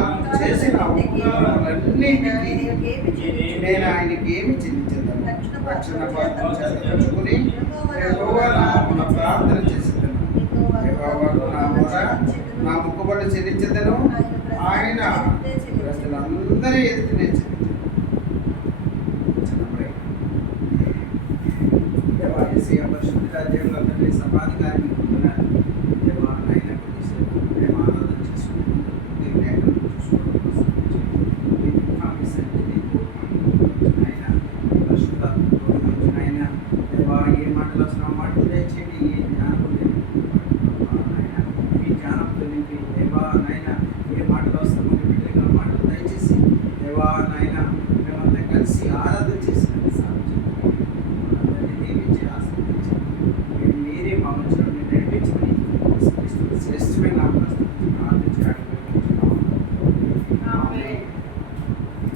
నాకు చేసిన ఉపకారములన్నిటికీ నేను ఆయనకి ఏమి చెల్లించేదాను. రక్షణ పాత్ర చేతపరుచుకుని యెహోవా నామమున ప్రార్థన చేసేదను. యెహోవాకు నా మొర నా మొక్కుబడులు చెల్లించేదను. ఆయన ప్రజలందరి ఎదుట నేను చెల్లించేదను. పరిశుద్ధ దేవుల తండ్రి సమాధి కార్యం పొందినారు. దేవా నాయన ప్రేమ ఆరాధన చేసుకుంటున్నాను. లేఖనం చూసుకోవడం ఆయన దేవా ఏ మాటలు వస్తున్న మాటలు దయచేయండి. ఏ జ్ఞానం నాయన ఈ జ్ఞానంతో నింపి దేవా నాయన ఏ మాటలు వస్తామో బిడ్డగా మాటలు దయచేసి దేవా నాయన మేమంతా కలిసి ఆరాధన చేసినది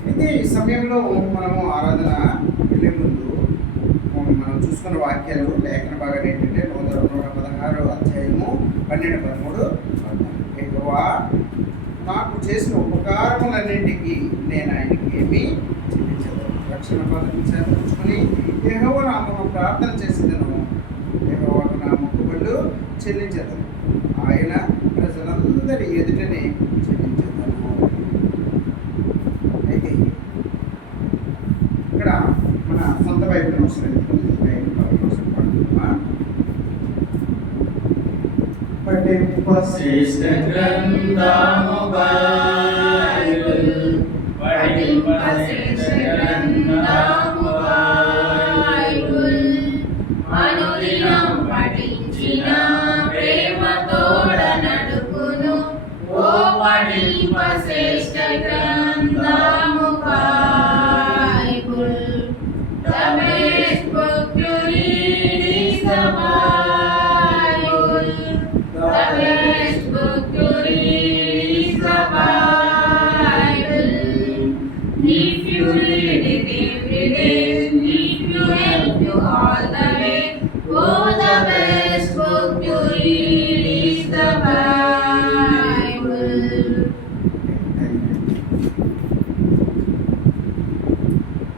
అయితే ఈ సమయంలో మనము ఆరాధన వెళ్ళే ముందు మనం చూసుకున్న వాక్యాలు లేఖన భాగాలు ఏంటంటే 116 అధ్యాయము 12-13 యెహోవా నాకు చేసిన ఉపకారములన్నింటికి నేను ఆయనకి ఏమీ చెల్లించదు. రక్షణ పదవిని చేర్చుకుని యెహోవా నామమున ప్రార్థన చేసేదను. యెహోవాకు నా మొక్కుబడులు చెల్లించేదను. ఆయన ప్రజలందరి ఎదుటనే చెల్లించేదను. అయితే ఇక్కడ మన సొంత బైబిల్ అవసరం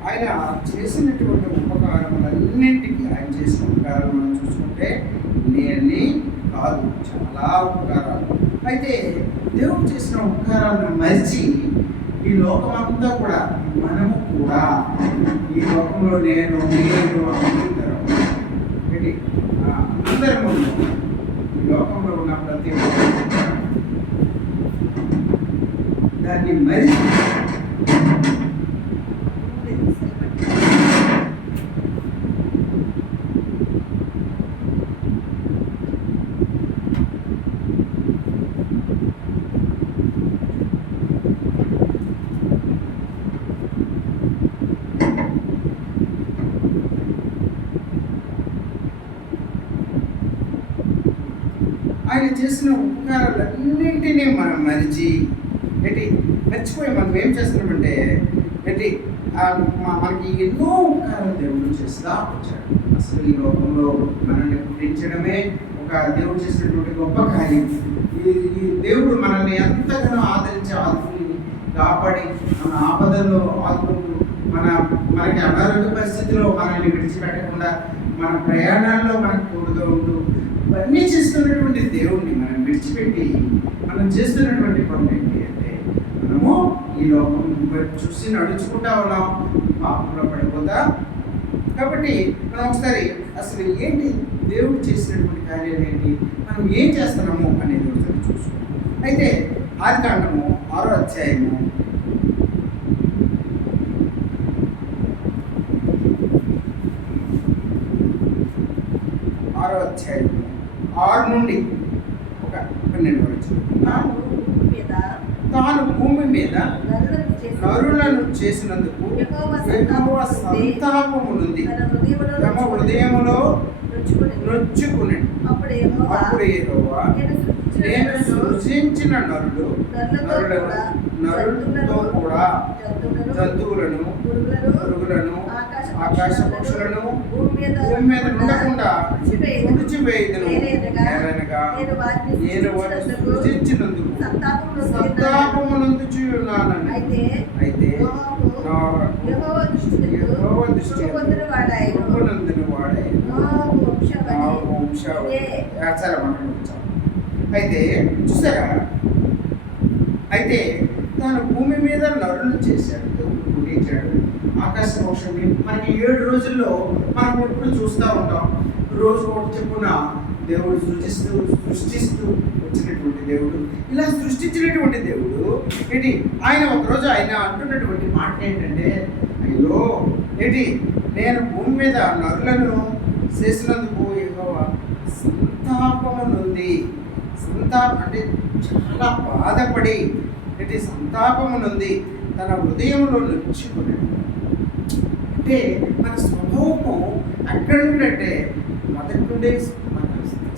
ఆయన చేసినటువంటి ఉపకారములన్నింటికి ఆయన చేసిన ఉపకారాలు మనం చూసుకుంటే నేనే కాదు, చాలా ఉపకారాలు. అయితే దేవుడు చేసిన ఉపకారాలను మరిచి ఈ లోకమంతా కూడా మనము కూడా ఈ లోకంలో నేను అందరము ఈ లోకంలో ఉన్న ప్రతి దాన్ని మరిచి ఆయన చేసిన ఉపకారాలన్నింటినీ మనం మరిచి మర్చిపోయి మనం ఏం చేస్తున్నామంటే మనకి ఎన్నో ఉపకారాలు దేవుడు చేస్తా వచ్చాడు. అసలు ఈ లోకంలో మనల్ని పుట్టించడమే ఒక దేవుడు చేసినటువంటి గొప్ప కార్యం. ఈ దేవుడు మనల్ని ఎంతగానో ఆదరించి ఆదుకుని కాపాడి మన ఆపదల్లో ఆదుకుంటూ మనకి అనారోగ్య పరిస్థితిలో మనల్ని విడిచిపెట్టకుండా మన ప్రయాణాల్లో మనకు తోడుగా ఉంటూ ఇవన్నీ చేస్తున్నటువంటి దేవుడిని మనం విడిచిపెట్టి మనం చేస్తున్నటువంటి పనులు ఏంటి అంటే మనము ఈ లోకం చూసి నడుచుకుంటా ఉన్నాం, పాపంలో పడిపోతా. కాబట్టి మనం ఒకసారి అసలు ఏంటి దేవుడు చేసినటువంటి కార్యాలు ఏంటి, మనం ఏం చేస్తున్నాము అనేది ఒకసారి చూసుకుంటాం. అయితే ఆదికాండము 6వ అధ్యాయము 6 నుండి 12 వరకు తాను భూమి మీద నరులను చేసినందుకు యెహోవా సంతాపము నుండి తమ హృదయములో నొచ్చుకుని అప్పుడు యెహోవా నేను సృజించిన నరులతో కూడా జంతువులను పురుగులను ఆకాశ పక్షులను భూమి మీద ఉండకుండా తుడిచివేయుదును. నేను వాటిని సృజించినందుకు సంతాపము నుండి చూచి ఉన్నానని. అయితే నోవాహు యెహోవా దృష్టికి కృప పొందిన వాడాయెను. నోవాహు వంశావళి అయితే చూసారా, అయితే తాను భూమి మీద నరులను చేశాడు, దేవుడు పుట్టించాడు. ఆకాశ మోక్షం మనకి 7 రోజుల్లో మనం ఎప్పుడు చూస్తూ ఉంటాం. రోజు ఒకటి చెప్పున దేవుడు సృష్టిస్తూ వచ్చినటువంటి దేవుడు, ఇలా సృష్టించినటువంటి దేవుడు ఏంటి, ఆయన ఒకరోజు ఆయన అంటున్నటువంటి మాట ఏంటంటే, అయ్యో ఏంటి, నేను భూమి మీద నరులను చేసినందుకు యెహోవా సంతాపము నుండి, అంటే చాలా బాధపడి ఏంటి సంతాపము నుండి తన హృదయంలో నొచ్చుకున్నాడు. అంటే మన స్వభావము అక్కడ నుండి మొదటి నుండే మన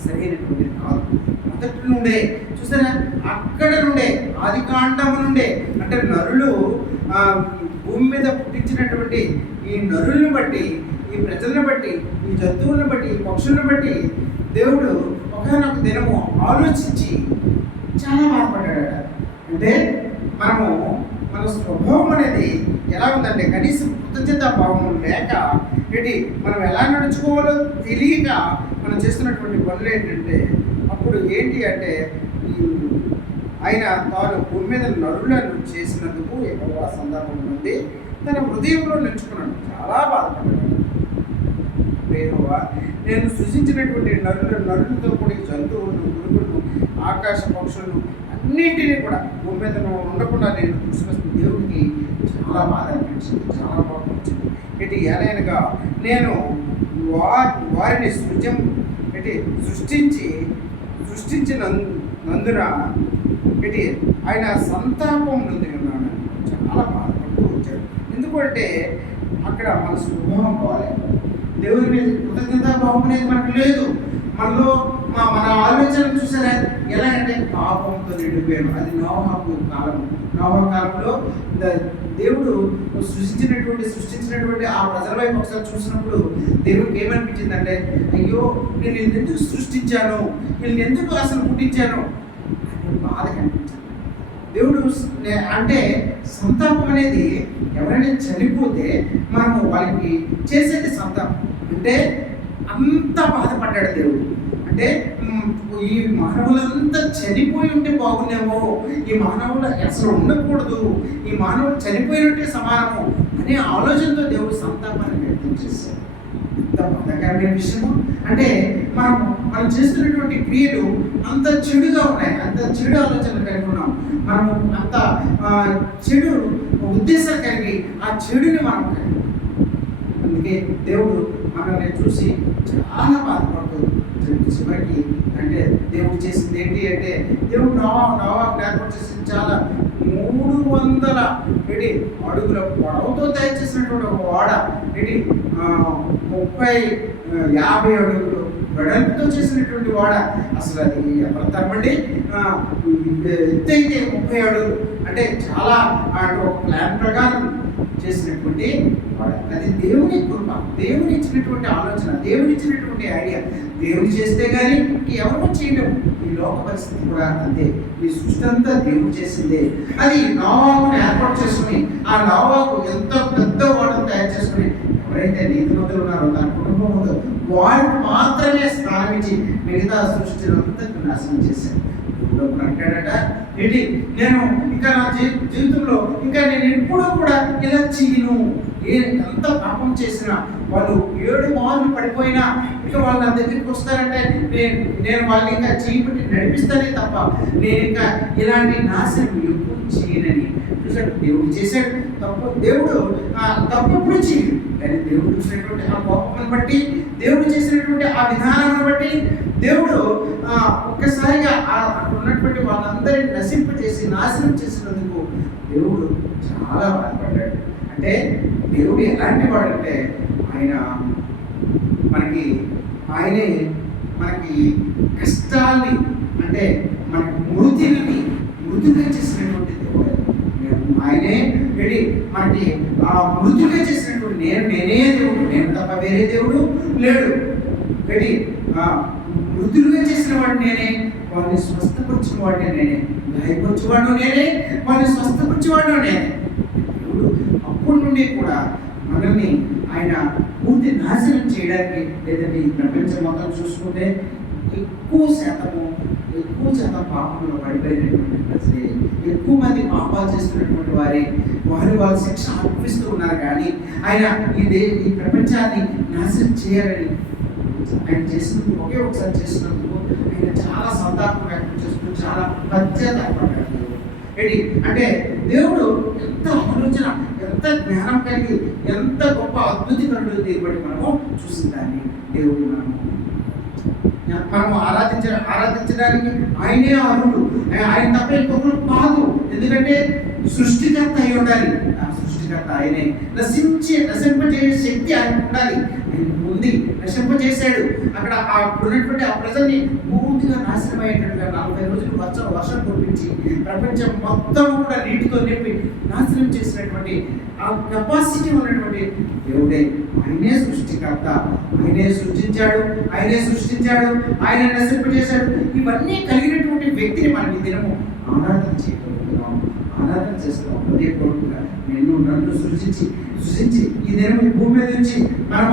సరైనటువంటి కాదు. మొదటి నుండే చూసారా, అక్కడ నుండే ఆది కాండము నుండే, అంటే నరులు భూమి మీద పుట్టించినటువంటి ఈ నరులను బట్టి, ఈ ప్రజలను బట్టి, ఈ జంతువులను బట్టి, ఈ పక్షులను బట్టి దేవుడు ఒకనొక దినము ఆలోచించి చాలా బాధపడ్డాడట. అంటే మన స్వభావం అనేది ఎలా ఉందంటే, కనీసం కృతజ్ఞత భావం లేక ఏంటి మనం ఎలా నడుచుకోవాలో తెలియక మనం చేస్తున్నటువంటి పనులు ఏంటంటే, అప్పుడు ఏంటి అంటే ఆయన తాను భూమి మీద నరులను చేసినందుకు యెహోవా సందర్భం నుండి తన హృదయంలో నిలుచుకున్నాడు, చాలా బాధపడ్డాడు. యెహోవా నేను సృష్టించినటువంటి నరులతో కూడి జంతువులను, పురుగులను, ఆకాశ పక్షులను అన్నింటినీ కూడా భూమి మీద ఉండకుండా నేను తీసుకొస్తున్న దేవుడికి చాలా బాధ అనిపించింది, చాలా బాధ వచ్చింది. ఇటు ఎలాగా నేను వారిని సృష్టించినందున ఇటు ఆయన సంతాపం నుండి ఉన్నాడు, చాలా బాధపడుతూ వచ్చాడు. ఎందుకంటే అక్కడ మన స్వభావం పోలేదు, దేవుని మీద కృతజ్ఞతాభావం అనేది మనకు లేదు. మనలో మన ఆలోచన చూసారా ఎలా అంటే పాపంతో నిండిపోయాను. అది నోవాహు కాలంలో దేవుడు సృష్టించినటువంటి ఆ ప్రజల వైపు ఒకసారి చూసినప్పుడు దేవుడికి ఏమనిపించిందంటే, అయ్యో నేను ఎందుకు సృష్టించాను, వీళ్ళని ఎందుకు అసలు పుట్టించాను అని బాధ కనిపించింది. దేవుడు అంటే సంతాపం అనేది ఎవరైనా చనిపోతే మనము వాళ్ళకి చేసేది సంతాపం. అంటే అంత బాధపడ్డాడు దేవుడు. అంటే ఈ మానవులంతా చనిపోయి ఉంటే బాగున్నామో, ఈ మానవులు అసలు ఉండకూడదు, ఈ మానవులు చనిపోయినట్టే సమానము అనే ఆలోచనతో దేవుడు సంతాపాన్ని వ్యక్తం చేశాడు. ఎంత బాధాకరమైన విషయము అంటే మనం చేస్తున్నటువంటి క్రియలు అంత చెడుగా ఉన్నాయి, అంత చెడు ఆలోచనలు కలిగి ఉన్నాం, మనము అంత చెడు ఉద్దేశాలు కలిగి ఆ చెడుని మనం కలిగి. అందుకే దేవుడు మనల్ని చూసి చాలా బాధపడుతుంది. చివరికి అంటే దేవుడు చేసింది ఏంటి అంటే, దేవుడు నోవాహును ఏర్పాటు చేసింది చాలా 300 అడుగుల పొడవుతో తయారు చేసినటువంటి ఒక ఓడ, 50 అడుగులు వెడల్పుతో చేసినటువంటి ఓడ. అసలు అది ఎవరు ఎత్తు అయితే 30 అడుగులు, అంటే చాలా ఒక ప్లాన్ ప్రకారం చేసినటువంటి వాడు. అది దేవుని కృప, దేవుని ఇచ్చినటువంటి ఆలోచన, దేవుని ఇచ్చినటువంటి ఐడియా. దేవుడు చేస్తే కానీ ఎవరు చేయలేము. ఈ లోక పరిస్థితి కూడా అంతే, ఈ సృష్టి అంతా దేవుడు చేసిందే. అది నోవాహును ఏర్పాటు చేసుకుని, ఆ నోవాహు ఎంత పెద్ద వాడను తయారు చేసుకుని ఎవరైతే నీతిమంతులు ఉన్నారో తన కుటుంబం ఉందో వారికి మాత్రమే స్థానం ఇచ్చి మిగతా సృష్టిని అంతా నాశనం చేశారు. అంటాడట, ఏంటి నేను ఇంకా నా జీవితంలో ఇంకా నేను ఎప్పుడూ కూడా ఇలా చేయను. ఎంత పాపం చేసినా వాళ్ళు 7 మార్లు పడిపోయినా ఇంకా వాళ్ళు నా దగ్గరికి వస్తారంటే నేను వాళ్ళని ఇంకా చేయబట్టి నడిపిస్తానే తప్ప నేను ఇంకా ఇలాంటి నాశనం ఎప్పుడు చేయనని చూసాడు. దేవుడు చేశాడు తప్పు, దేవుడు తప్పు ఎప్పుడు చేయడు. కానీ దేవుడు చూసినటువంటి ఆ కోపాన్ని బట్టి, దేవుడు చేసినటువంటి ఆ విధానాన్ని బట్టి దేవుడు ఒక్కసారిగా అక్కడ ఉన్నటువంటి వాళ్ళందరినీ నశింపజేసి నాశనం చేసినందుకు దేవుడు చాలా బాధపడ్డాడు. అంటే దేవుడు ఎలాంటి వాడంటే ఆయనే మనకి కష్టాల్ని, అంటే మనకి మృతిగా చేసినటువంటి దేవుడు. ఆయనే మనకి ఆ మృతిగా చేసినటువంటి నేనే దేవుడు, నేను తప్ప వేరే దేవుడు లేడు. మృతులుగా చేసిన వాడు నేనే, వాళ్ళని స్వస్థపరిచిన వాడిని నేనే, గాయపరిచేవాడు నేనే, వాళ్ళని వాడు నేనే. దేవుడు అప్పటి నుండి కూడా మనల్ని ఆయన పూర్తి నాశనం చేయడానికి, లేదంటే ఈ ప్రపంచం మొత్తం చూసుకుంటే ఎక్కువ శాతం పాపంలో పడిపోయినటువంటి ప్రజలే, ఎక్కువ మంది పాపాలు చేస్తున్నటువంటి వారి శిక్ష అనిపిస్తూ ఉన్నారు. కానీ ఆయన ఈ ప్రపంచాన్ని నాశనం చేయాలని ఆయన చేసినందుకు, ఒకే ఒకసారి చేసినందుకు ఆయన చాలా సంతాపం వ్యక్తం చేస్తూ చాలా పశ్చాత్తాపడ్డాడు. ఏంటి అంటే దేవుడు ఎంత ఆలోచన, ఎంత జ్ఞానం కలిగి, ఎంత గొప్ప అద్భుతకరుడు దేవుడి మనము చూసిన దాన్ని దేవుడు మనము ఆరాధించడానికి ఆయనే అర్హుడు. ఆయన తప్ప ఇంకొకరు కాదు. ఎందుకంటే సృష్టికర్త అయి ఉండాలి. ఆ సృష్టికర్త ఆయనే. నశింపజేసే శక్తి ఆయన ఉండాలి. ఆయన ఉంది, నశింపజేశాడు. అక్కడ ఉన్నటువంటి ఆ ప్రజల్ని పూర్తిగా నాశనం అయ్యేటట్టుగా 40 రోజులు వర్షం కురిపించి ప్రపంచం మొత్తం కూడా నీటితో నింపి నాశనం చేసినటువంటి ఆ కెపాసిటీ ఉన్నటువంటి దేవుడే. ఆయనే సృష్టికర్త, ఆయనే సృష్టించాడు, ఆయన నశింపజేశాడు. ఇవన్నీ కలిగినటువంటి వ్యక్తిని మనం ఈ దినము ఆరాధన చేయగలుగుతున్నాం, ఆరాధన చేస్తున్నాం. హృదయపూర్వకంగా నన్ను సృష్టించి ఈ దినం ఈ భూమి మీద నుంచి మనం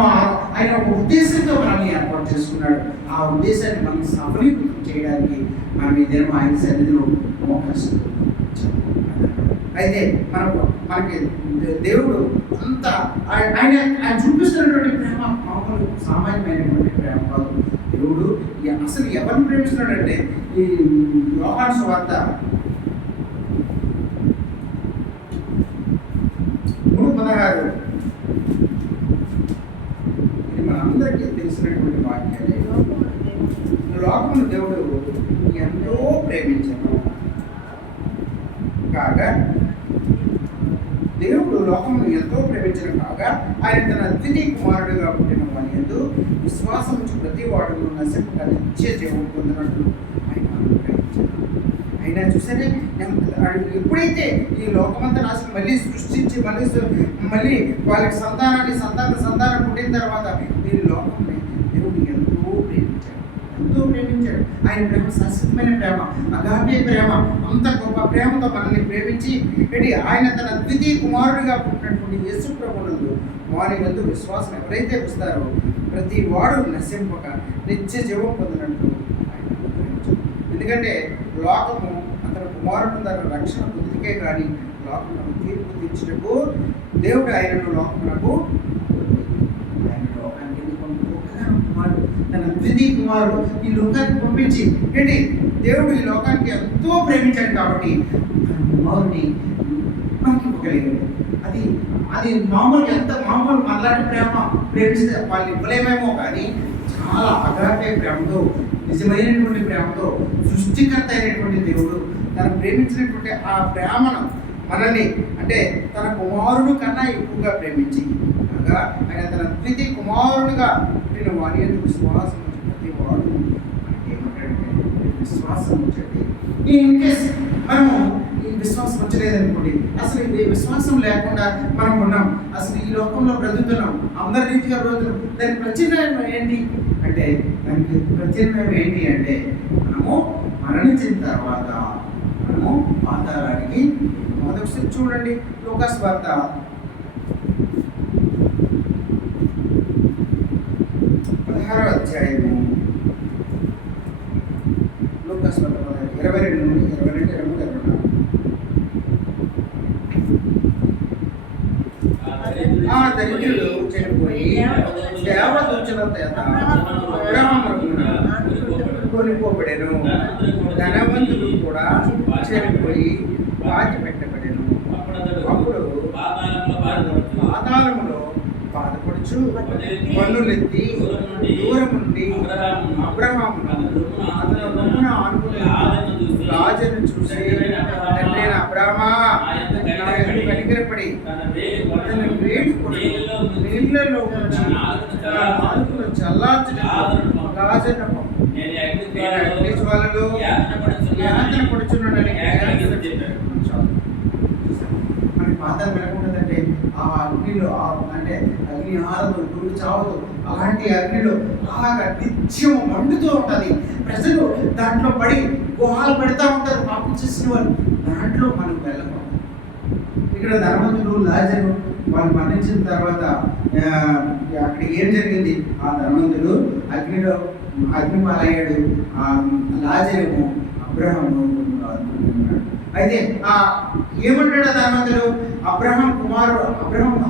ఆయన ఒక ఉద్దేశంతో మనల్ని ఏర్పాటు చేసుకున్నాడు. ఆ ఉద్దేశాన్ని మనం సఫలీకృతం చేయడానికి మనం ఈ దినం ఆయన సన్నిధిలో మోకరిస్తున్నాం. అయితే మనకి దేవుడు అంత ఆయన చూపిస్తున్నటువంటి ప్రేమ మామూలు సామాన్యమైనటువంటి ప్రేమ కాదు. దేవుడు అసలు ఎవరిని ప్రేమిస్తున్నాడంటే, ఈ యోహాను సువార్త 3:16 ఇది మనందరికీ తెలిసినటువంటి వాక్యాలే. లోకమును దేవుడు ఎంతో ప్రేమించాడు కాగా, దేవుడు లోకమును ఎంతో ప్రేమించడం కాగా, ఆయన తన ద్వితీయ కుమారుడుగా పుట్టిన వాని యందు విశ్వాసం ప్రతి వాడును నశింపక నిత్య జీవం పొందినట్లు ఆయన ప్రేమించాడు. అయినా చూసే ఎప్పుడైతే ఈ లోకమంతా నాశనం మళ్ళీ సృష్టించి మళ్ళీ వాళ్ళకి సంతానం పుట్టిన తర్వాత ఈ లోకంని దేవుడు ఎంతో ప్రేమించాడు. ఆయన ప్రేమ శాశ్వతమైన ప్రేమ, అగాధ ప్రేమ, అంత గొప్ప ప్రేమతో మనల్ని ప్రేమించి ఆయన తన ద్వితీయ కుమారుడిగా పుట్టినటువంటి యేసు ప్రభువునందు వారి యందు విశ్వాసం ఎవరైతే వస్తారో ప్రతి వాడు నశింపక నిత్య జీవం పొందినట్లు ఆయన ప్రేమించాడు. ఎందుకంటే లోకము అతని కుమారుడు తన రక్షణ పొందికే కానీ లోకమునకు తీర్పు తీర్చినకు దేవుడు ఆయనను లోకమునకు తన ద్వితీయ కుమారుడు ఈ లోకానికి పంపించి దేవుడు ఈ లోకానికి ఎంతో ప్రేమించాడు కాబట్టి తన కుమారుని మనకి ఇవ్వగలిగాడు. అది మామూలు మనలాంటి ప్రేమిస్తే వాళ్ళు ఇవ్వలేమేమో, కానీ చాలా అగాధ ప్రేమతో, నిజమైనటువంటి ప్రేమతో సృష్టికర్త అయినటువంటి దేవుడు తను ప్రేమించినటువంటి ఆ ప్రేమను మనల్ని అంటే తన కుమారుడు కన్నా ఎక్కువగా ప్రేమించి అనగా ఆయన తన ద్వితీయ కుమారుడుగా పుట్టిన వారి యందు విశ్వాసం ప్రతి వాడు ఏమంటాడంటే విశ్వాసం వచ్చేది. ఇన్కేస్ మనము ఈ విశ్వాసం వచ్చలేదనుకోండి, అసలు ఈ విశ్వాసం లేకుండా మనం ఉన్నాం, అసలు ఈ లోకంలో బ్రతుకుతున్నాం, అందరి రీతిగా బ్రతుకుతున్నాం. దానికి ప్రత్యామ్నాయం ఏంటి అంటే మనము మరణించిన తర్వాత మనము పాతాళానికి మొదటిసారి చూడండి. లూకాసు వార్త 16వ అధ్యాయము, లూకాసు వార్త 22 నుండి 22, 23, 24. ఆ దరిద్రుడు చనిపోయి దేవదూతల చేత కొనిపోబడెను. ధనవంతుడు కూడా చనిపోయి పాతి పెట్టబడెను. అప్పుడు పాతాళములో బాధపడుచు పన్నులెత్తి దూరం నుండి అబ్రహామును అతని రొమ్మున ఆనుకుని రాజును చూసి, తండ్రి అబ్రహామా, కనికరపడి అతని వేడుకొని నీళ్లలో ఉంచి నాలుగును చల్లార్చుటకు రాజును జ్వాలలో యాతన పడుచున్నాడని మన పాత్ర వెళ్ళకుంటుందంటే ఆ అగ్నిలో అంటే అగ్ని ఆరదు, గురుడు చావదు, అలాంటి అగ్నిలో అలాగా నిత్యం మండుతూ ఉంటుంది. ప్రజలు దాంట్లో పడి గుహాలు పెడతా ఉంటారు పాపం చేసిన వాళ్ళు. దాంట్లో మనం వెళ్ళకూడదు. ఇక్కడ ధనవంతుడు లాజరు వాళ్ళు మరణించిన తర్వాత అక్కడ ఏం జరిగింది? ఆ ధనవంతుడు అగ్ని పాలయ్యాడు, లాజరు అబ్రహాము ఉన్నాడు. అయితే ఏమంటాడు ఆ ధనవంతుడు? అబ్రహాం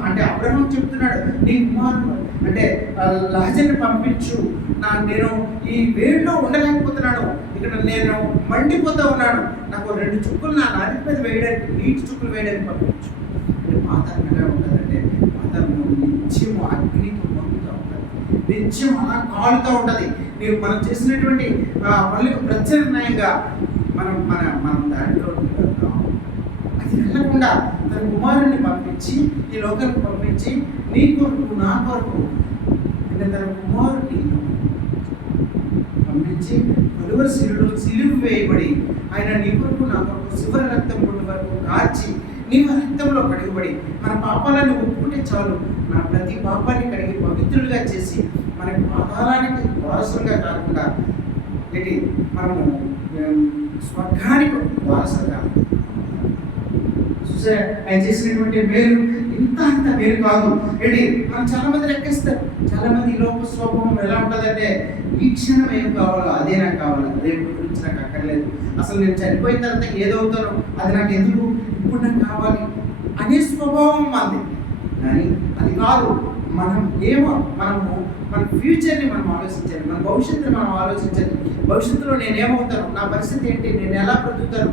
అంటే అబ్రహాం చెప్తున్నాడు, నీ కుమారుడు అంటే లాజర్ని పంపించు, నేను ఈ వేడిలో ఉండలేకపోతున్నాను, ఇక్కడ నేను మండిపోతూ ఉన్నాను, నాకు 2 చుక్కలు నా నాటి మీద వేయడానికి, నీటి చుక్కలు వేయడానికి పంపించు. అంటే పాతాళం ఎలా ఉంటుందంటే పాతాళం నిత్యము అగ్నితో మండుతూ ఉంటుంది, నిత్యం అలా కాలుతూ ఉంటుంది. మనం చేసినటువంటి పనులకు ప్రత్యామ్నాయంగా మనం దాంట్లో వెళ్తాం. అది వెళ్ళకుండా తన కుమారుని పంపించి ఈ లోకానికి పంపించి నీ కొరకు నా కొరకు అంటే తన కుమారుని పంపించి పలువురు సిలువు వేయబడి ఆయన నీ కొరకు నా కొరకు శివరి రక్తం పొంది వరకు కాచి నీ రక్తంలో కడిగబడి మన పాపాలను ఒప్పుకుంటే చాలు, మన ప్రతి పాపాన్ని కడిగి పవిత్రులుగా చేసి మనకి పాతాళానికి వారసులుగా కాకుండా మనము స్వర్గానికి వారసులుగా. చూసా ఆయన చేసినటువంటి మేలు అంత మేలు కాదు. మనం చాలా మంది లెక్కిస్తారు, చాలా మంది ఈ లోక స్వభావం ఎలా ఉంటుందంటే ఈ క్షణం ఏం కావాలో అదే నాకు కావాలి, రేపు గురించి నాకు అక్కర్లేదు, అసలు నేను చనిపోయిన తర్వాత ఏదవుతానో అది నాకు ఎందుకు, ఇప్పుడు నాకు కావాలి అనే స్వభావం మంది. కానీ అది కాదు. మనము మన ఫ్యూచర్ని మనం ఆలోచించాలి, మన భవిష్యత్తుని మనం ఆలోచించాలి. భవిష్యత్తులో నేను ఏమవుతాను, నా పరిస్థితి ఏంటి, నేను ఎలా బ్రతుకుతాను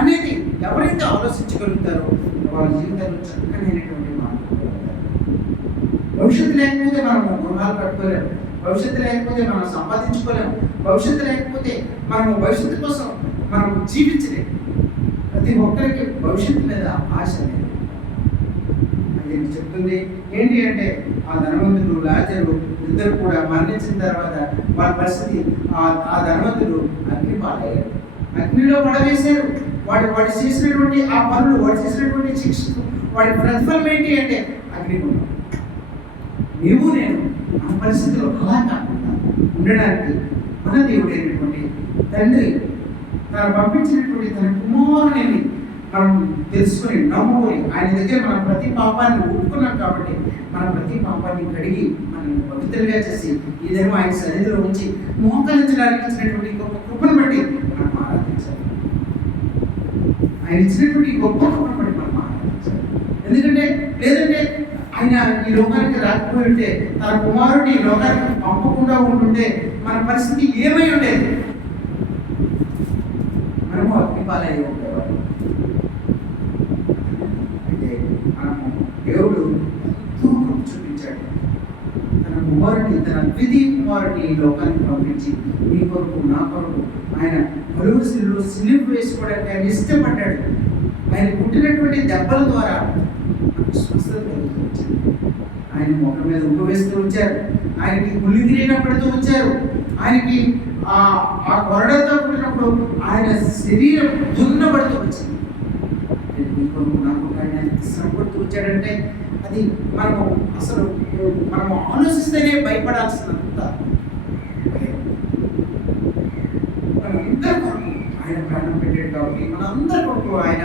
అనేది ఎవరైతే ఆలోచించగలుగుతారో వాళ్ళ జీవితంలో చక్కనైనటువంటి మార్పులు. భవిష్యత్తు లేకపోతే మనం గృహాలు కట్టుకోలేము, భవిష్యత్తు లేకపోతే మనం సంపాదించుకోలేము, భవిష్యత్తు లేకపోతే మనము భవిష్యత్తు కోసం మనం జీవించలేము. ప్రతి ఒక్కరికి భవిష్యత్తు మీద ఆశ లేదు. అది చెప్తుంది ఏంటి అంటే ఆ ధనవంతుడు లాజరు ఇద్దరు కూడా మరణించిన తర్వాత వాళ్ళ పరిస్థితి ఆ ధనవంతుడు అగ్ని పాలయ్యాడు, అగ్నిలో పడవేశారు. వాడు చేసినటువంటి ఆ పనులు, వాడు చేసినటువంటి శిక్షకు వాడి ప్రతిఫలం ఏంటి అంటే అగ్నిగుండం. నీవు నేను మన పరిస్థితిలో అలా కాకుండా ఉండడానికి మన దేవుడైనటువంటి తండ్రి తను పంపించినటువంటి తన కుమారుని మనం తెలుసుకొని నమ్ముకొని ఆయన దగ్గర మనం ప్రతి పాపాన్ని ఒప్పుకున్నాం కాబట్టి మన ప్రతి పాపాన్ని కడిగి మనం పవిత్రంగా చేసి ఈ దినం ఆయన సన్నిధిలో ఉంచి మోకరించడానికి ఇచ్చినటువంటి గొప్ప కృపను బట్టి మనం ఆరాధించాలి. ఆయన ఇచ్చినటువంటి గొప్ప కృపను బట్టి మనం ఆరాధించాలి. ఎందుకంటే లేదంటే ఆయన ఈ లోకానికి రాకపోయి ఉంటే, తన కుమారుడిని ఈ లోకానికి పంపకుండా ఉంటుంటే మన పరిస్థితి ఏమై ఉండేది? మనము అగ్నిపాలై ఉండేవాడు. అయితే మనము దేవుడు ఎంతో కృప చూపించాడు. తన తన ద్వితీయ కుమారుడిని ఈ లోకానికి పంపించి నీ కొరకు నా కొరకు ఆయన పలువురు సిలువ వేసుకోవడానికి ఆయన ఇష్టపడ్డాడు. ఆయన పుట్టినటువంటి దెబ్బల ద్వారా స్వస్థత కలుగుతూ వచ్చింది. ఆయన ముఖం మీద ఉప్పు వేస్తూ వచ్చారు, ఆయనకి ముళ్ళు తిరిగినప్పుడుతూ వచ్చారు, ఆయనకి ఆ కొరడతో పుట్టినప్పుడు ఆయన శరీరం దున్నబడుతూ వచ్చింది. నాకు ఆయన శ్రమపడుతూ వచ్చాడంటే అది మనము ఆలోచిస్తేనే భయపడాల్సినంత మనందరి కొరకు ఆయన ప్రాణం పెట్టాడు. కాబట్టి మనందరి కొరకు ఆయన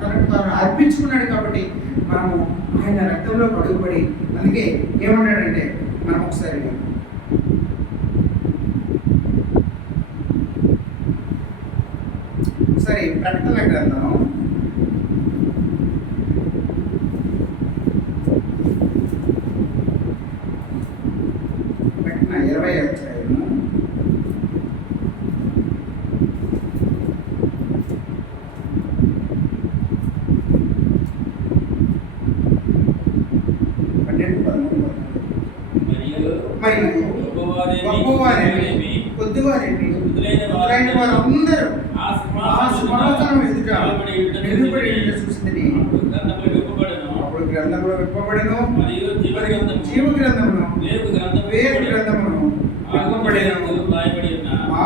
తనకు తాను అర్పించుకున్నాడు. కాబట్టి మనము ఆయన రక్తంలో కడుగుపడి, అందుకే ఏమన్నాడంటే మనం ఒకసారి ప్రకటన గ్రంథం 20వ అధ్యాయము 12-13 మరియు గొప్పవారేమి కొద్దివారేమి మొదలైన వారందరూ ఆ సింహాసనం ఎదుట నిలబడి చూసింది. అప్పుడు గ్రంథంలో విప్పబడెను, జీవ గ్రంథమును వేరు గ్రంథమును విప్పబడెను.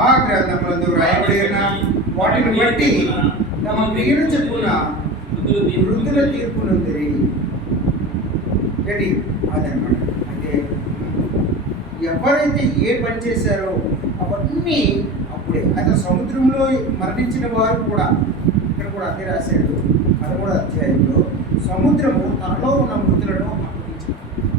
ఆ గ్రంథములందు వ్రాయబడి ఉన్న వాటిని బట్టి తమ ప్రియులు చెప్పున వృద్ధుల తీర్పునుంది. అదనమాట. అంటే ఎవరైతే ఏ పని చేశారో అవన్నీ అప్పుడే. అతను సముద్రంలో మరణించిన వారు కూడా ఇక్కడికి కూడా అదే రాశాడు 13వ అధ్యాయంలో, సముద్రము తనలో ఉన్న మృతులను అప్పగించాడు.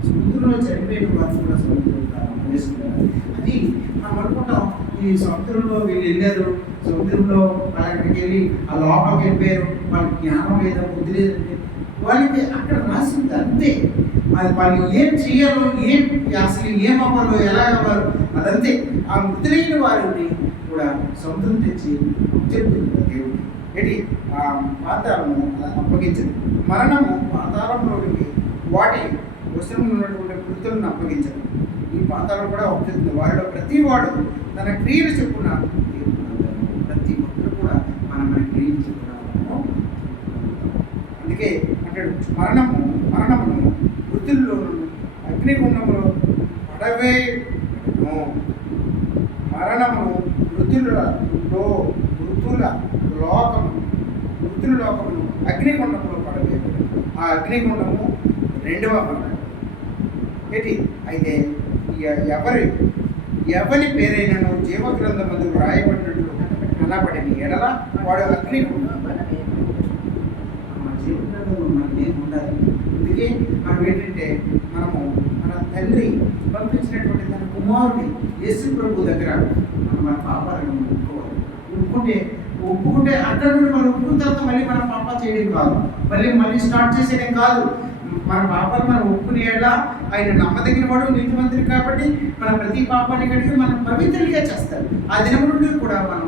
సముద్రంలో చనిపోయిన వారు కూడా సముద్రంలో వేసుకున్నారు. అది మనం అనుకుంటాం, ఈ సముద్రంలో వీళ్ళు వెళ్ళారు, సముద్రంలో అక్కడికి వెళ్ళి ఆ లోపలికి వెళ్ళిపోయారు, వాళ్ళకి జ్ఞానం లేదా బుద్ధి లేదంటే వాళ్ళకి అక్కడ రాసింది అంతే. అది వాళ్ళు ఏం చేయాలో, అసలు ఏం అవ్వాలో, ఎలా అవ్వాలో అదంతే. ఆ మృతులైన వారిని కూడా సముద్రం తెచ్చి చెప్తుంది దేవుడు ఏంటి, ఆ పాతాళము అప్పగించదు. మరణము పాతాళంలోనికి వాటి వస్త్రంలో ఉన్నటువంటి మృతులను అప్పగించదు. ఈ పాతాళం కూడా ఒప్పుతుంది. వారిలో ప్రతి వాడు తన క్రియలు చెప్పున ప్రతి ఒక్కరు కూడా మన క్రియలు చెప్పున్నాము. అందుకే అంటాడు, మరణమును మృతుల్లో అగ్నిగుండంలో పడవేయను. మరణమును మృతుల లోకమును అగ్నిగుండంలో పడవేయను. ఆ అగ్నిగుండము రెండవ మరణం ఏంటి అయితే, ఎవరి పేరైనను జీవగ్రంథమందు రాయబడినట్లు కనబడిన ఎడల వాడు అగ్నిగుండం. జీవగ్రంథంలో మనకి ఏం ఉండాలి? అందుకే మనం ఏంటంటే, మనము మన తండ్రి పంపించినటువంటి తన కుమారుని యేసు ప్రభు దగ్గర మన పాపాలను ఒప్పుకుంటే అక్కడ నుండి మనం ఒప్పుకున్న తర్వాత మళ్ళీ మన పాపాలు చేయడం కాదు, మళ్ళీ స్టార్ట్ చేసేయడం కాదు. మన పాపాలు మనం ఒప్పుకునేలా ఆయన నమ్మదగిన వాడు, నీతిమంతుడు కాబట్టి మన ప్రతి పాపాన్ని కడిగి మనం పవిత్రులుగా చేస్తారు. ఆ దినం నుండి కూడా మనం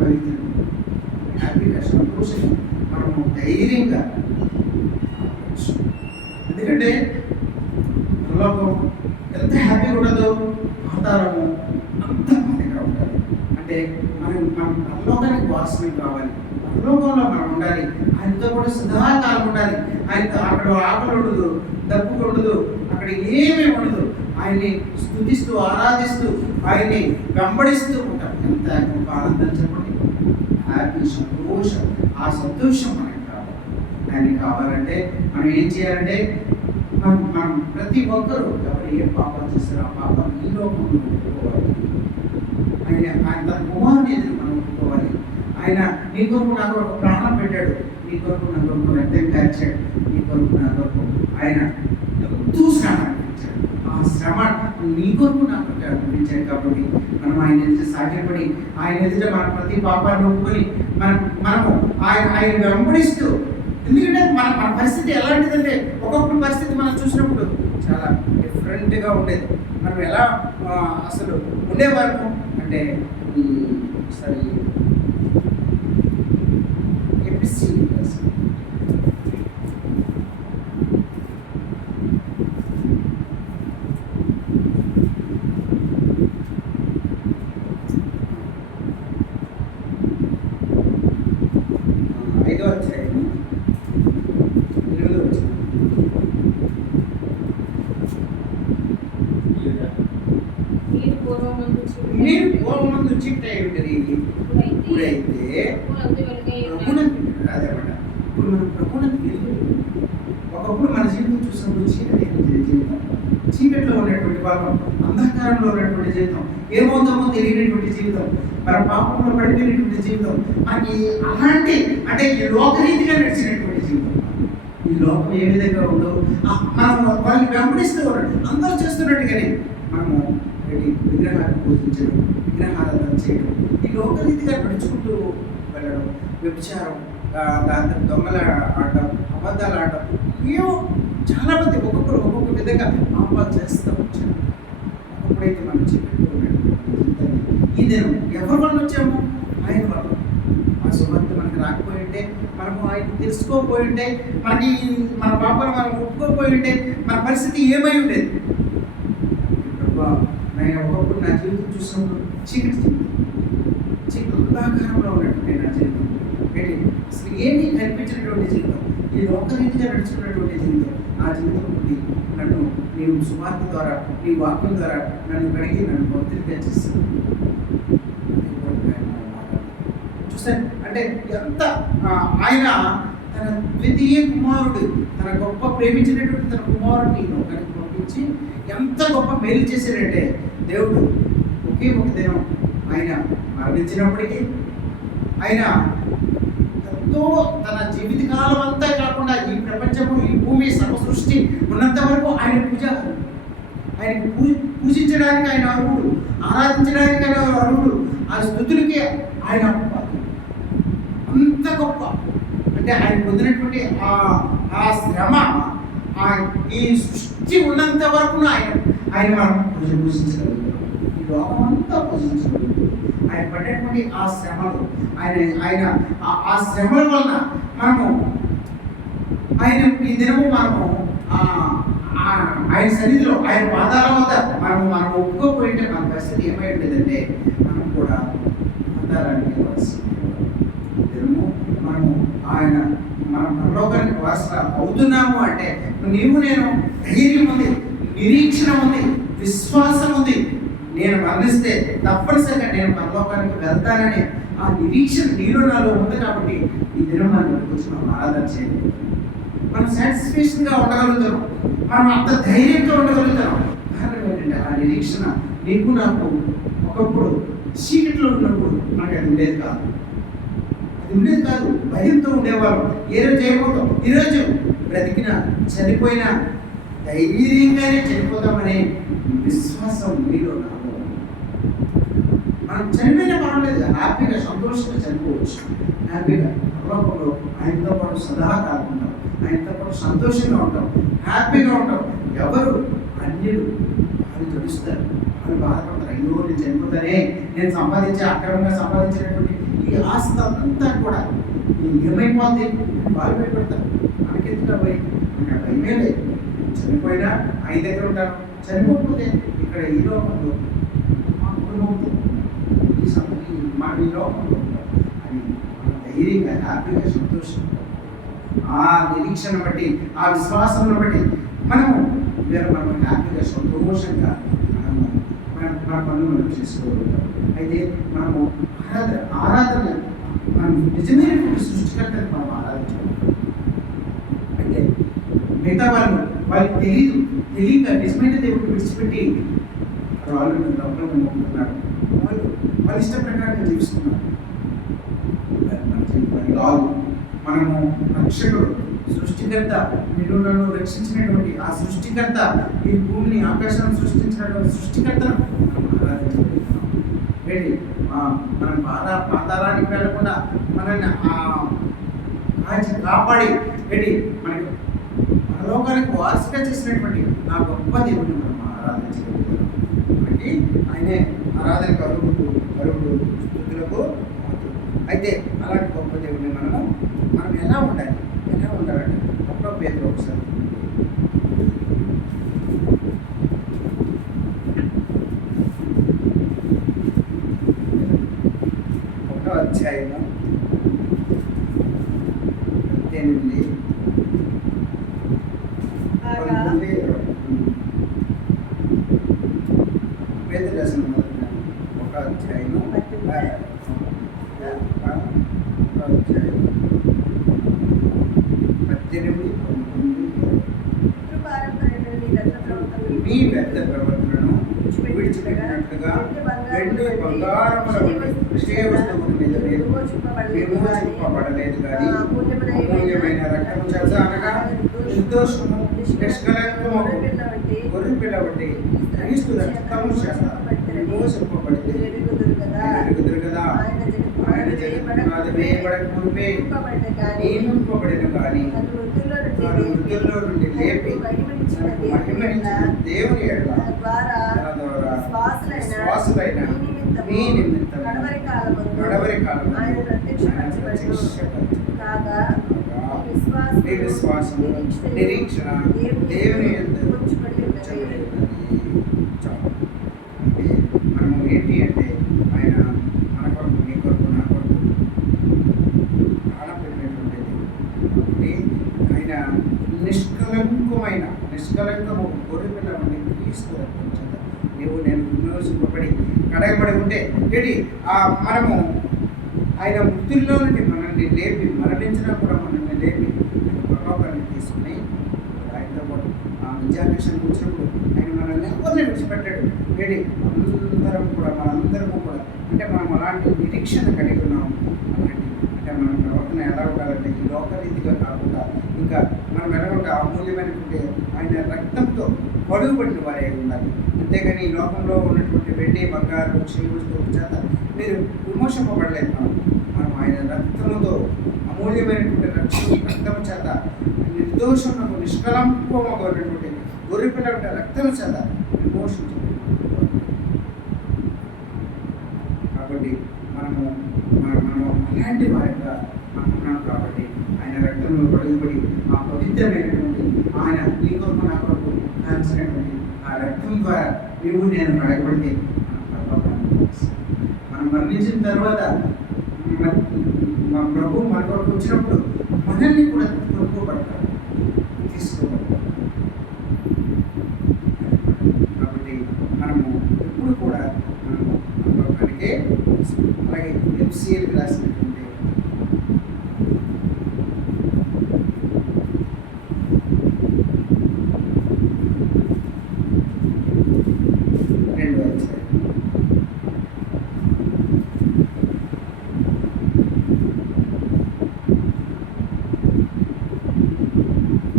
పవిత్రులు, హ్యాపీగా, సంతోషంగా, మనము ధైర్యంగా. ఎందుకంటే లోకం ఎంత హ్యాపీగా ఉండదు, పాతాళము అంత బాధగా ఉంటుంది. అంటే మనం పరలోకానికి వారసులు కావాలి, పరలోకంలో మనం ఉండాలి, ఆయనతో కూడా సదాకాలం ఉండాలి. ఆయనతో అక్కడ ఆకలి ఉండదు, దప్పు ఉండదు, అక్కడ ఏమీ ఉండదు. ఆయన్ని స్తుతిస్తూ ఆరాధిస్తూ ఆయన్ని వెంబడిస్తూ ఉంటాం. ఎంత గొప్ప ఆనందం చెప్పండి, హ్యాపీ, సంతోషం. ఆ సంతోషం మనకి కావాలి. ఆయనకి కావాలంటే మనం ఏం చేయాలంటే, మనం ప్రతి ఒక్కరూ ఎవరు ఏ పాపాలు చేస్తారో ఆ పాపాలు ఈ లోకంలో ఒప్పుకోవాలి. ఆయన తన కుమారుని ఎదురు మనం ఒప్పుకోవాలి. ఆయన నీ కొరకు నా కొరకు ప్రాణం పెట్టాడు, నీ కొరకు నా కొరకు రక్తం కార్చాడు, నీ కొరకు నా కొరకు ఆయన ఎంతో శ్రమ అనిపించాడు. ఆ శ్రమ నీ కొరకు నా కొరకు అనిపించాడు. కాబట్టి మనం ఆయన ఎదుట సాగిపడి, ఆయన ఎదుట మన ప్రతి పాపాన్ని ఒప్పుకొని మనము ఆయన వెంబడిస్తూ. ఎందుకంటే మన పరిస్థితి ఎలాంటిదంటే, ఒకప్పుడు పరిస్థితి మనం చూసినప్పుడు చాలా డిఫరెంట్గా ఉండేది. మనం ఎలా అసలు ఉండేవారు అంటే, సరే ఎపిసి 5వ అధ్యాయం 8వ వచనం. మీరు పూర్వమందు చీకటి అయి ఉంటుంది, ఇప్పుడైతే అదేమాట ఇప్పుడు మనం ప్రభువునందు వెలుగు. ఒకప్పుడు మన జీవితం చూసినప్పుడు చీకటి జీవితం, చీకటిలో ఉన్నటువంటి వాళ్ళం, అంధకారంలో ఉన్నటువంటి జీవితం, ఏమవుతామో తెలియనటువంటి జీవితం, మన పాపంలో పడిపోయినటువంటి జీవితం, మనకి అలాంటి అంటే ఈ లోకరీతిగా నడిచినటువంటి జీవితం. ఈ లోకం ఏ విధంగా ఉందో మనం వాళ్ళని వెంబడిస్తూ ఉన్నాడు. అందరూ చేస్తున్నట్టుగానే మనము విగ్రహాలను పూజించడం, విగ్రహాలను చేయడం, ఈ లోకరీతిగా నడుచుకుంటూ వెళ్ళడం, వ్యభిచారం, దాంతో దొంగల ఆడటం, అబద్ధాలు ఆడటం, ఏవో చాలామంది ఒక్కొక్క విధంగా పాపాలు చేస్తూ వచ్చారు. ఒకప్పుడైతే మనం చెప్పినట్టు ఈ దినం ఎవరి వల్ల వచ్చాము? ఆయన వల్ల. ఆ సువార్త మనకు రాకపోయి ఉంటే, మనము ఆయన తెలుసుకోపోయి ఉంటే, మన పాపాలు మనం ఒప్పుకోపోయి ఉంటే మన పరిస్థితి ఏమై ఉండేది? నేను ఒకప్పుడు నా జీవితం చూసినప్పుడు చీకటి అంధాకారంలో ఉన్నటువంటి నా జీవితం ఏంటి, అసలు ఏమీ కనిపించినటువంటి జీవితం, ఈ లోకరీతిగా నడుచుకున్నటువంటి జీవితం. ఆ జీవితం నుండి నన్ను నీవు సువార్త ద్వారా, నీ వాక్యం ద్వారా నన్ను కడిగి నన్ను పవిత్రంగా చేస్తాను. చూసాను అంటే ఎంత ఆయన తన ద్వితీయ కుమారుడు, తన గొప్ప ప్రేమించినటువంటి తన కుమారుడిని లోకానికి పంపించి ఎంత గొప్ప మేలు చేశాడంటే, దేవుడు ఒకే ఒక దినం ఆయన మరణించినప్పటికీ, ఆయన ఎంతో తన జీవితకాలం అంతా కాకుండా ఈ ప్రపంచము, ఈ భూమి, సర్వ సృష్టి ఉన్నంత వరకు ఆయన పూజించడానికి ఆయన అర్హుడు, ఆరాధించడానికి ఆయన అర్హుడు, ఆ స్తుతులకి ఆయన అంత గొప్ప. అంటే ఆయన పొందినటువంటి ఆ శ్రమ, ఈ సృష్టి ఉన్నంత వరకు ఆయన మనం పూజించగలుగుతాం. ఈ లోకం అంతా పూజించగలుగుతాం. ఆయన పడినటువంటి ఆ శ్రమలు, ఆయన ఆ శ్రమల వలన మనము ఆయన ఈ దినము మనము ఆయన సన్నిధిలో, ఆయన పాదాల వద్ద మనం ఒప్పుకోపోయింటే మన పరిస్థితి ఏమై ఉండేదంటే మనం కూడా పాదాలకి దినము మనము మన పరలోకానికి వారసులు అవుతున్నాము అంటే నేను ధైర్యం ఉంది, నిరీక్షణ ఉంది, విశ్వాసం ఉంది. నేను మరణిస్తే తప్పనిసరిగా నేను పరలోకానికి వెళ్తానని ఆ నిరీక్షణ నాలో ఉంది. కాబట్టి ఈ దినం మనం కూర్చొని ఆరాధన చేయాలి. మనం సాటిస్ఫాక్షన్గా ఉండగలుగుతాం, మనం అంత ధైర్యంగా ఉండగలుగుతాం. కారణం ఏంటంటే ఆ నిరీక్షణ నీకు నాకు ఒకప్పుడు చీకట్లో ఉన్నప్పుడు మనకి అది ఉండేది కాదు. భయంతో ఉండేవాళ్ళం. ఏ రోజు చేయబోతాం, ఈరోజు బ్రతికినా చనిపోయినా ధైర్యంగానే చనిపోతామనే విశ్వాసం మీలో నాకు. మనం చనిపోయినా పర్వాలేదు, హ్యాపీగా సంతోషంగా చనిపోవచ్చు. హ్యాపీగా పరలోకంలో ఆయనతో పాటు సదాకాలం ఉంటాం, ఆయనతో పాటు సంతోషంగా ఉంటాం, హ్యాపీగా ఉంటాం. ఎవరు అన్యులు వాళ్ళు తెలుస్తారు, వాళ్ళు బాధపడతారు. అయ్యో నేను చనిపోతానే, నేను అక్రమంగా సంపాదించినటువంటి ఈ ఆస్తి అంతా కూడా ఏమైపోతుంది, వాళ్ళు భయపడతారు. మనకెందుకు భయమే లేదు. చనిపోయినా ఆయన దగ్గర ఉంటాను, చనిపోకపోతే ఇక్కడ ఈ లోకంలో ఈ లోకంలో అని మనం ధైర్యంగా హ్యాపీగా సంతోషంగా ఆ నిరీక్షణ బట్టి, ఆ విశ్వాసం బట్టి మనం హ్యాపీగా సంతోషంగా మన పనులు మనం చేసుకోగలుగుతాం. అయితే మనము ఆరాధన మనం నిజమైన సృష్టికర్తని మనం ఆరాధించాలి. అయితే మిగతా వాళ్ళకి తెలియక నిజమైన దేవుడిని విడిచిపెట్టి వాళ్ళు డబ్బులను మొక్కుతున్నారు, వాళ్ళ ఇష్ట ప్రకారంగా జీవిస్తున్నారు. మనము రక్షకుడు, సృష్టికర్త, నిన్ను రక్షించినటువంటి ఆ సృష్టికర్త, ఈ భూమిని ఆకాశాన్ని సృష్టించినటువంటి సృష్టికర్తను మనం ఆరాధించగలుగుతున్నాం. మనం పాతాళానికి వెళ్ళకుండా మనల్ని కాపాడి మనకి పరలోకానికి వారసుగా చేసినటువంటి ఆ గొప్ప దేవుడిని మనం ఆరాధించగలుగుతున్నాం. మనకి ఆయనే ఆరాధనకు అరువుడు, స్తుతులకు. అయితే అలాంటి గొప్ప దేవుడిని మనం ఎలా ఉండాలంటే ఒక్కో పేరు ఒకసారి ఒకటో అధ్యాయము 18 పేతురు రాసిన ఒక అధ్యాయము 18, 19 మీ వ్యర్థ ప్రవర్తనను విడిచిపెట్టినట్లుగా వెండి బంగారముల విషయ వస్తువుల మీద విమోచింపబడలేదు కానీ అమూల్యమైన రక్తము చేత అనగా నిర్దోషము నిష్కలంకము గొర్రెపిల్ల వంటి క్రీస్తు రక్తము చేత విమోచింపబడితే ఎరుగుదురు కదా. ఆయన జగత్తునాథ వేయబడక మునిపే నియమింపబడిన కానీ మృతుల్లో నుండి లేపి మహిమనిచ్చిన దేవుని ఎడల తన ద్వారా విశ్వాసులైన మీ నిమిత్తం నడవరి కాలము మీ విశ్వాసము నిరీక్షణ దేవుని యందు మనము ఏంటి అంటే ఆయన మన కొరకు, మీ కొరకు, నా కొరకు ప్రాణపెట్టినటువంటిది. ఆయన నిష్కలంకము గొర్రెపిల్ల వంటి క్రీస్తు రక్తం చేత నేను విమోచింపబడి కడగబడి ఉంటే మనము ఆయన మృతుల్లో నుండి మనల్ని లేపి, మరణించినా కూడా మనల్ని లేపి పరలోకాన్ని తీసుకుని ఆయనతో పాటు ఆ విద్యాభ్యాసం వచ్చినప్పుడు ఆయన మనల్ని ఎవరిని విడిచిపెట్టాడు. మనందరము కూడా అంటే మనం అలాంటి నిరీక్షణ కలిగి ఉన్నాము. అలాంటి అంటే మన ప్రవర్తన ఎలా ఉండాలంటే ఈ లోకరీతిగా కాకుండా ఇంకా మనం ఎలా ఉంటే అమూల్యమైనటువంటి ఆయన రక్తంతో పడుగుబడిన వారే ఉండాలి. అంతేగాని ఈ లోకంలో ఉన్నటువంటి వెండి బంగారు వస్తువుల చేత మీరు విమోషింపబడలేదు. మనం ఆయన రక్తముతో అమూల్యమైనటువంటి రక్తము చేత నిర్దోషములకు నిష్కలంకమైనటువంటి గొర్రెపిల్ల రక్తము చేత విమోషించబడి. కాబట్టి మనము అలాంటి వారిగా మనం ఉన్నాం. కాబట్టి ఆయన రక్తంలో పడుగుబడి ఆ పవిత్రమైనటువంటి ఆయన నీ కొరకు నా కొరకు కాల్చినటువంటి ఆ రక్తం ద్వారా నీవు నేను కడగబడితే మనం మరణించిన తర్వాత మా ప్రభు మన కొరకు వచ్చినప్పుడు మనల్ని కూడా కొనుక్కోబడతారు, తీసుకోబడతారు. కాబట్టి మనము ఎప్పుడు కూడా మనము లోకానికే. అలాగే MCL రాసినటువంటి 2వ అధ్యాయం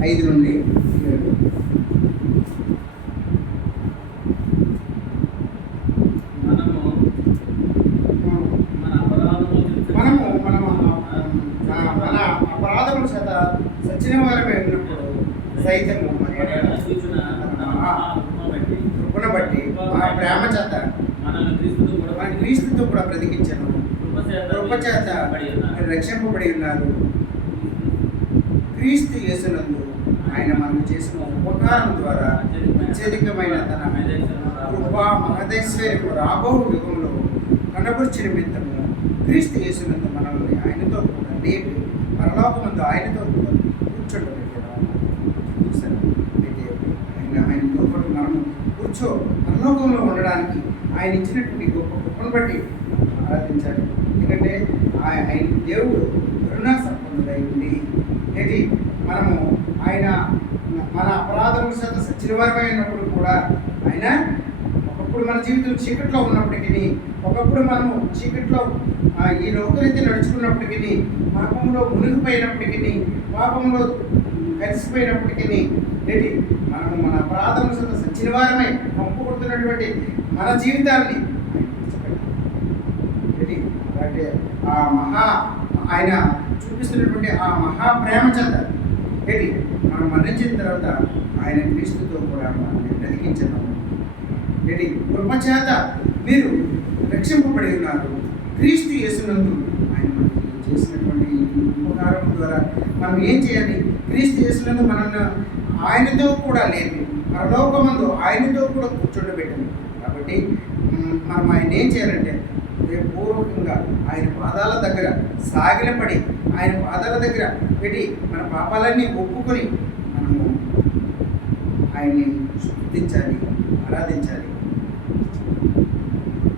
5 నుండి 7. మన అపరాధముల చేత సచిన వారమే ఉన్నప్పుడు సైతము కృపను బట్టి ఆ ప్రేమ చేత మన క్రీస్తుతో కూడా బ్రతికించను. కృప చేత రక్షింపబడి ఉన్నారు. క్రీస్తు యేసునందు ఆయన మనకు చేసిన ఉపకారం ద్వారా అత్యధికమైన తన కృపా మహదైశ్వర్యము రాబో యుగంలో కనబర్చిన నిమిత్తము క్రీస్తు యేసునందు మనల్ని ఆయనతో కూడా లేపి పరలోకమందు ఆయనతో కూడా కూర్చోబెట్టాడు. అయితే ఆయనతో పాటు మనము పరలోకంలో ఉండడానికి ఆయన ఇచ్చినటువంటి గొప్ప కృపను బట్టి ఆరాధించాలి. ఎందుకంటే ఆయన దేవుడు కరుణా సంపన్నుడై ఉండి ఏంటి మనము ఆయన మన అపరాధముల చేత సచ్చినవారమైనప్పుడు కూడా ఆయన ఒకప్పుడు మన జీవితం చీకట్లో ఉన్నప్పటికీ, ఒకప్పుడు మనము చీకట్లో ఈ లోకరీతి నడుచుకున్నప్పటికీ, పాపంలో మునిగిపోయినప్పటికీ, పాపంలో కలిసిపోయినప్పటికీ ఏంటి మనము మన అపరాధముల చేత సచ్చినవారమై పంపుకుంటున్నటువంటి మన జీవితాన్ని ఏంటి అంటే ఆయన చూపిస్తున్నటువంటి ఆ మహాప్రేమ చేత ఏంటి మనం మరణించిన తర్వాత ఆయన క్రీస్తుతో కూడా మనల్ని బ్రతికించడం ఏంటి కృప చేత మీరు రక్షింపబడి ఉన్నారు. క్రీస్తు యేసునందు ఆయన మనకి చేసినటువంటి ఉపకారం ద్వారా మనం ఏం చేయాలి? క్రీస్తు యేసునందు మనల్ని ఆయనతో కూడా లేపి పరలోకమందు ఆయనతో కూడా కూర్చోబెట్టాము. కాబట్టి మనం ఆయన ఏం చేయాలంటే పూర్వకంగా ఆయన పాదాల దగ్గర సాగిలపడి ఆయన పాదాల దగ్గర పెట్టి మన పాపాలన్నీ ఒప్పుకొని మనము ఆయన్ని స్తుతించాలి, ఆరాధించాలి.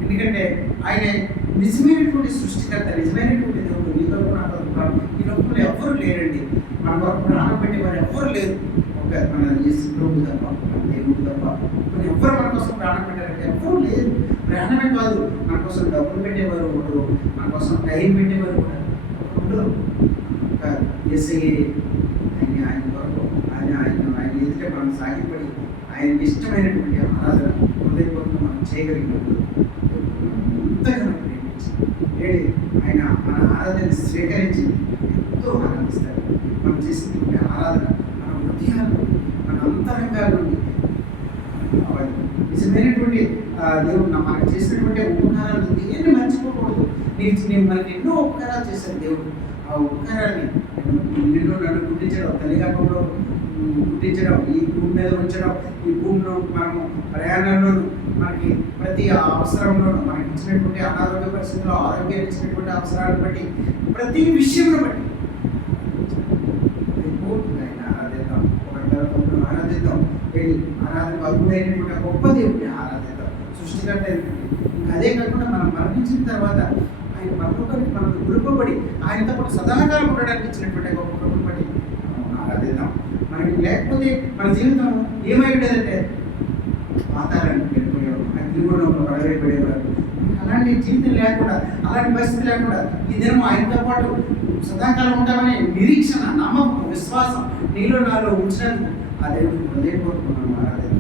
ఎందుకంటే ఆయన నిజమైనటువంటి సృష్టికర్త, నిజమైనటువంటి దేవుడు. నీ కొరకు నా కొరకు ఈ లోకంలో ఎవ్వరూ లేరండి. మన కొరకు ప్రాణం పెట్టేవారు ఎవ్వరు లేరు. ఒక మన యేసు ప్రభు తప్ప, మన దేవుడు తప్ప ఎవ్వరు మన కోసం ప్రాణం పెట్టారంటే ఎవ్వరూ లేరు. ప్రాణమే కాదు, మన కోసం డబ్బులు పెట్టేవారు ఉండరు, మన కోసం టైం పెట్టేవారు కూడా ఉండరు. ఎస్ఐ ఆయన కొరకు ఆయన ఎదుట మనం సాగిపడి ఆయనకి ఇష్టమైనటువంటి ఆరాధన హృదయపూర్వకంగా మనం చేయగలిగినప్పుడు ఎంతగానో ప్రేమించి ఆయన మన ఆరాధన స్వీకరించి ఎంతో ఆనందిస్తారు. మనం చేసినటువంటి ఆరాధన మన హృదయాలు, మన అంతరంగాల నుండి నిజమైనటువంటి దేవుడు మనకు చేసినటువంటి ఉపకారాలు దేన్ని మర్చిపోకూడదు. నేను మనకి ఎన్నో ఉపకారాలు చేశాను దేవుడు. ఆ ఉపకారాన్ని నన్ను పుట్టించడం, తల్లిగర్భంలో పుట్టించడం, ఈ భూమి మీద ఉంచడం, ఈ భూమిలో మనము ప్రయాణంలో మనకి ప్రతి అవసరంలోనూ మనకి ఇచ్చినటువంటి అనారోగ్య పరిస్థితుల్లో ఆరోగ్యం ఇచ్చినటువంటి అవసరాలను బట్టి ప్రతి విషయంలో బట్టి ఆరాధిద్దాం. ఒకరి తర్వాత ఒకరు ఆరాధిద్దాం. ఆరాధన అద్భుతమైనటువంటి గొప్ప దేవుడిని ఆరాధిద్దాం. సృష్టికర్త అదే కాకుండా మనం మరణించిన తర్వాత ఆయన పరలోకానికి మనం గురుపబడి ఆయనతో పాటు సదాకాలం ఉండడానికి ఇచ్చినటువంటి గొప్ప కృపను బట్టి ఆరాధిద్దాం. మనకి లేకపోతే మన జీవితం ఏమై ఉండేదంటే పాతాళానికి వెళ్ళిపోయేవారు, అగ్నిగుండంలో పడవేయబడేవారు. అలాంటి జీవితం లేకుండా, అలాంటి పరిస్థితి లేకుండా ఈ దినం ఆయనతో పాటు సదాకాలం ఉంటామనే నిరీక్షణ, నమ్మకం, విశ్వాసం నీలో నాలో ఉంచినందుకు ఆ దేవుడికి హృదయపూర్వకమైన ఆరాధన.